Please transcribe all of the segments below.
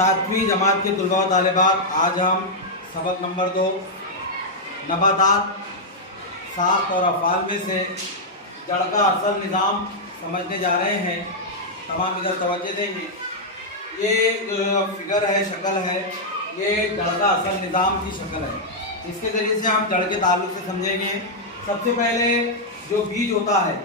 सातवीं जमात के तुलबा व तालिबात, आज हम सबक नंबर 2 नबातात साख और अफ़ाल में से जड़ का असल निज़ाम समझने जा रहे हैं। तमाम इधर तवज्जो देंगे। ये फिगर है, शक्ल है, ये जड़ का असल निज़ाम की शक्ल है। इसके ज़रिए से हम जड़ के ताल्लुक से समझेंगे। सबसे पहले जो बीज होता है,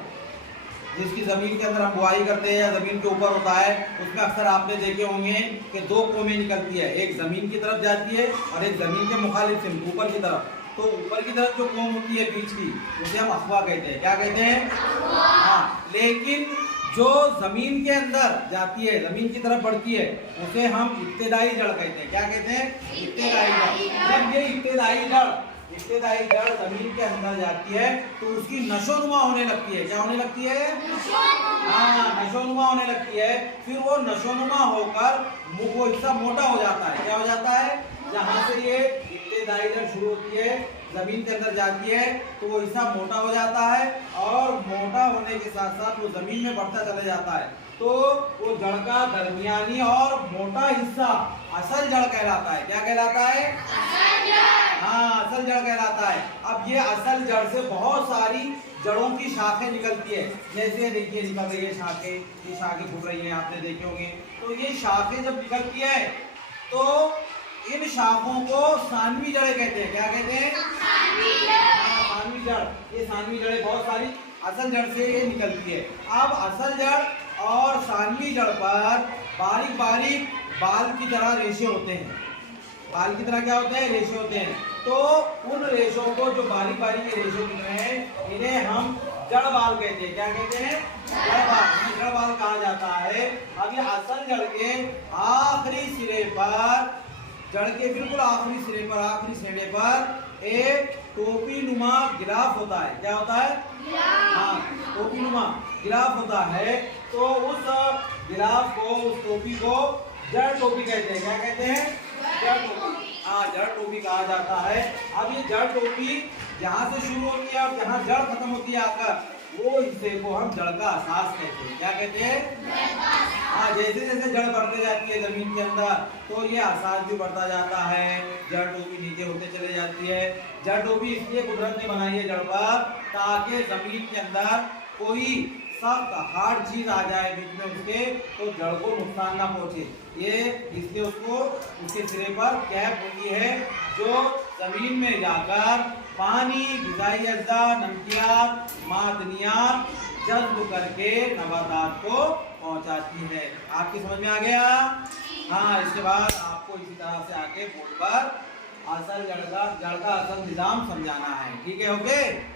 जिसकी ज़मीन के अंदर हम बुआई करते हैं या ज़मीन के ऊपर होता है, उसमें अक्सर आपने देखे होंगे कि दो कोमें निकलती है, एक ज़मीन की तरफ जाती है और एक ज़मीन के मुखालिफ से ऊपर की तरफ। तो ऊपर की तरफ जो कोम होती है बीज की, उसे हम अफवाह कहते हैं। क्या कहते हैं? हाँ। लेकिन जो ज़मीन के अंदर जाती है, ज़मीन की तरफ बढ़ती है, उसे हम इब्तिदाई जड़ कहते हैं। क्या कहते हैं? इब्तिदाई जड़। जब ये इब्तिदाई जड़ जमीन के अंदर जाती है तो उसकी नशोनुमा होने लगती है। क्या होने लगती है? हाँ, नशोनुमा होने लगती है। फिर वो नशोनुमा होकर वो हिस्सा मोटा हो जाता है। क्या हो जाता है? जहाँ से ये इब्तिदाई जड़ शुरू होती है, जमीन के अंदर जाती है, तो वो हिस्सा मोटा हो जाता है और मोटा होने के साथ साथ वो जमीन में बढ़ता चला जाता है। तो वो जड़ का दरमियानी और मोटा हिस्सा असल जड़ कहलाता है। क्या कहलाता है? हाँ, असल जड़ कहलाता है। अब ये असल जड़ से बहुत सारी जड़ों की शाखें निकलती है। जैसे देखिए निकल रही है शाखें, ये शाखें फूट रही हैं, आपने देखे होंगे। तो ये शाखें जब निकलती है तो इन शाखों को सानवी जड़ें कहते हैं। क्या कहते हैं? सानवी जड़। ये सानवी जड़ें बहुत सारी असल जड़ से ये निकलती है। अब असल जड़ और सानवी जड़ पर बारीक बारीक बाल की तरह रेशे होते हैं। बाल की तरह क्या होते हैं? रेशे होते हैं। तो उन रेशों को, जो बारीक बारीक रेशों की तरह हैं, इन्हें हम जड़ बाल कहते हैं। क्या कहते हैं? जड़ बाल। जड़ बाल कहा जाता है। अब ये असल जड़ के आखिरी सिरे पर, जड़ के बिल्कुल आखिरी सिरे पर, आखिरी सिरे पर एक टोपी नुमा गिलाफ होता है। क्या होता है? हाँ, टोपी नुमा गिलाफ होता है। तो उस गिलाफ को, उस टोपी को जड़ टोपी कहते हैं। क्या कहते हैं? जड़ टोपी। हाँ, जड़ टोपी कहा जाता है। अब ये जड़ टोपी जहाँ से शुरू होती है और जहाँ जड़ खत्म होती है आकर, वो हिस्से को हम जड़ का असास कहते हैं। क्या कहते हैं? हाँ, जैसे जैसे जड़ बढ़ते जाती है जमीन के अंदर, तो ये असास भी बढ़ता जाता है, जड़ टोपी नीचे होते चले जाती है। जड़ टोपी इसलिए कुदरत ने बनाई है जड़ पर, ताकि जमीन के अंदर कोई सख्त हार्ड चीज आ जाए बीच में उसके, तो जड़ को नुकसान ना पहुंचे। ये इसलिए उसको, उसके सिरे पर कैप होती है, जो जमीन में जाकर पानी, ग़िज़ाई अज़्ज़ा, नमकियात, मादनियात जज्ब करके नबातात को पहुंचाती है। आपकी समझ में आ गया? हाँ, इसके बाद आपको इसी तरह से आगे बोर्ड पर असल जड़ का असल निज़ाम समझाना है। ठीक है? ओके।